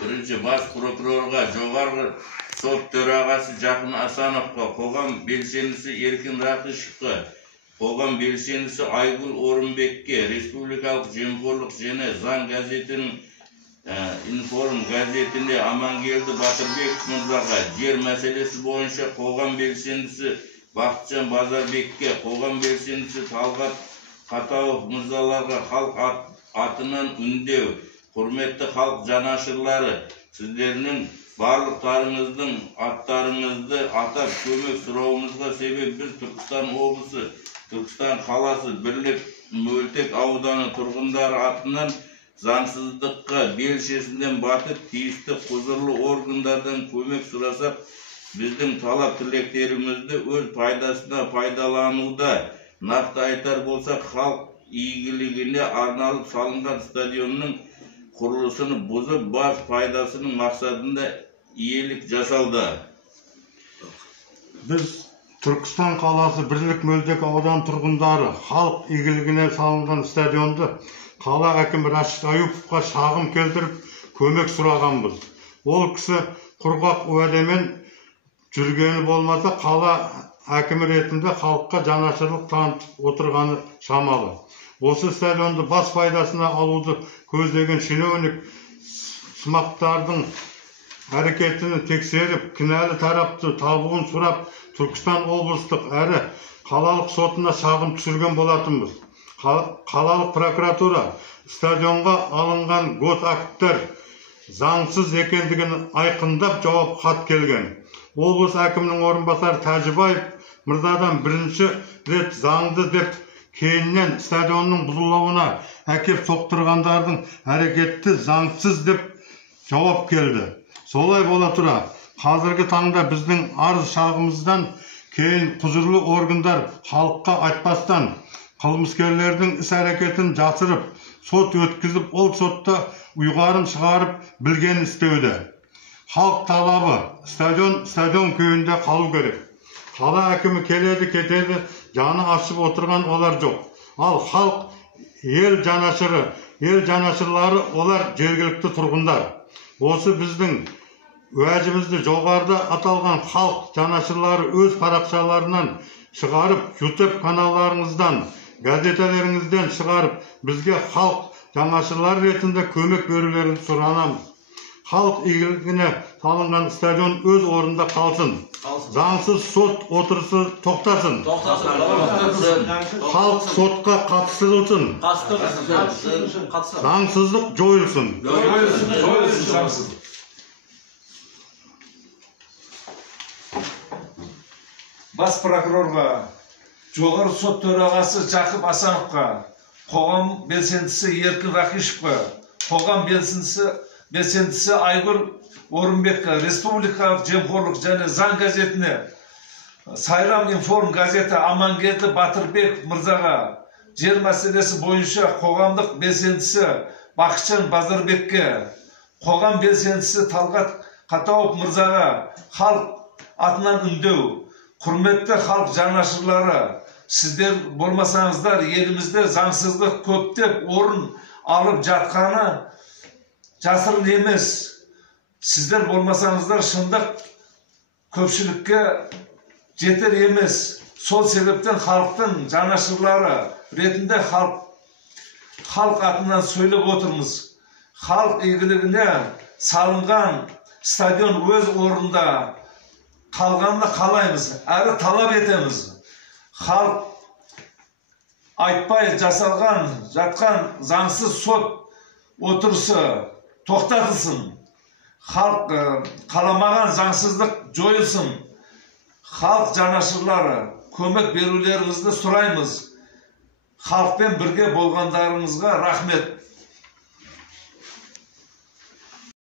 Birinci Baş prokurorga, Jogargı sot төрағасы Жақын Асановқа, қоғам белсендісі Еркін Рақышевқа, қоғам белсендісі Айгүл Орынбекке, Республикалық жемқорлық және заң газетінің информ газетінде Амангелді Батырбек мырзаға, жер мәселесі бойынша қоғам белсендісі Бақытжан Базарбекке, қоғам белсендісі Талғат Қатауов мырзаларға халық атынан үндеу. Құрметті халық жанашырлары, сіздерінің барлықтарыңыздың аттарыңызды атап көмек сұрауымызға себеп біз Түркістан облысы, Түркістан қаласы Бірлік Мөлтек ауданы тұрғындары атынан заңсыздыққа белшесінен батып, тиісті құзырлы органдардан көмек сұрасақ, біздің талап тілектерімізді өз пайдасына пайдалануда. Нақты айтар болсақ, халық игілігіне арналып салынған стадионның құрылысыны бұзып, бас пайдасының мақсатында иелік жасауда. Біз Түркістан қаласы Бірлік Мөлтек аудан тұрғындары халық игілігіне салынған стадионды қала әкімі Рашид Аюповқа шағым келтіріп, көмек сұрағанбыз. Ол кісі құрғақ уәдемен жүргені болмаса, қала әкімі ретінде халыққа жанашырлық танытып отырғаны шамалы. Осы стадионды бас пайдасына алуды көздеген шенеунік сымақтардың әрекетini тексеріп, кінәлі тарапты табуын сұрап, Түркістан облыстық әрі қалалық сотына шағым түсірген болатынбыз. Қалалық прокуратура стадионға алынған госактер заңсыз екендігін айқындап жауап хат келген. Облыс әкімінің орынбасары Тәжібаев мырзадан бірінші рет заңды деп, кейіннен стадионның бұзылуына әкеп соқтырғандардың әрекетті заңсыз деп жауап келді. Солай бола тұра, қазіргі таңда біздің арыз шағымыздан кейін құзырлы органдар халыққа айтпастан қылмыскерлердің іс әрекетін жасырып, сот өткізіп, ол сотта ұйғарым шығарып білген істеуде. Халық талабы стадион күйінде қалу керек. Қала әкімі келеді, кетеді, жаны ашып отырған олар жоқ. Ал халық ел жанашырлары олар жергілікті тұрғындар. Осы біздің уәжімізді жоғарыда аталған халық жанашырлары өз парақшаларынан шығарып, YouTube каналдарыңыздан, газеталарыңыздан шығарып, бізге халық жанашырлар ретінде көмек берулерін сұранамыз. Халық игілігіне салынған стадион өз орнында қалсын. Заңсыз сот отырысы тоқтасын. Халық сотқа қатыстырылсын. Заңсыздық жойылсын. Бас прокурорға, жоғары сот төрағасы Жақып Асановқа, қоғам белсендісі Еркін Рақышевқа, қоғам белсендісі Айгүл Орынбекке, Республикалық жемқорлық және заң газетіне, Сайрам информ газеті Амангелді Батырбек мырзаға, жер мәселесі бойынша қоғамдық белсендісі Бақытжан Базарбекке, қоғам белсендісі Талғат Қатауов мырзаға халық атынан үндеу. Құрметті халық жанашырлары, сіздер болмасаңыздар, елімізде заңсыздық көптеп орын алып жатқаны жасырын емес. Сіздер болмасаңыздар, шындық көпшілікке жетер емес. Сол себептен халықтың жанашырлары ретінде халық атынан сөйлеп отырмыз. Халық игілігіне салынған стадион өз орнында қалғанды қалаймыз, әрі талап етеміз. Халық айтпай жатқан заңсыз сот отырысы тоқтатылсын. Халық қаламаған заңсыздық жойылсын. Халық жанашырлары, көмек берулеріңізді сұраймыз. Халықпен бірге болғандарыңызға рахмет.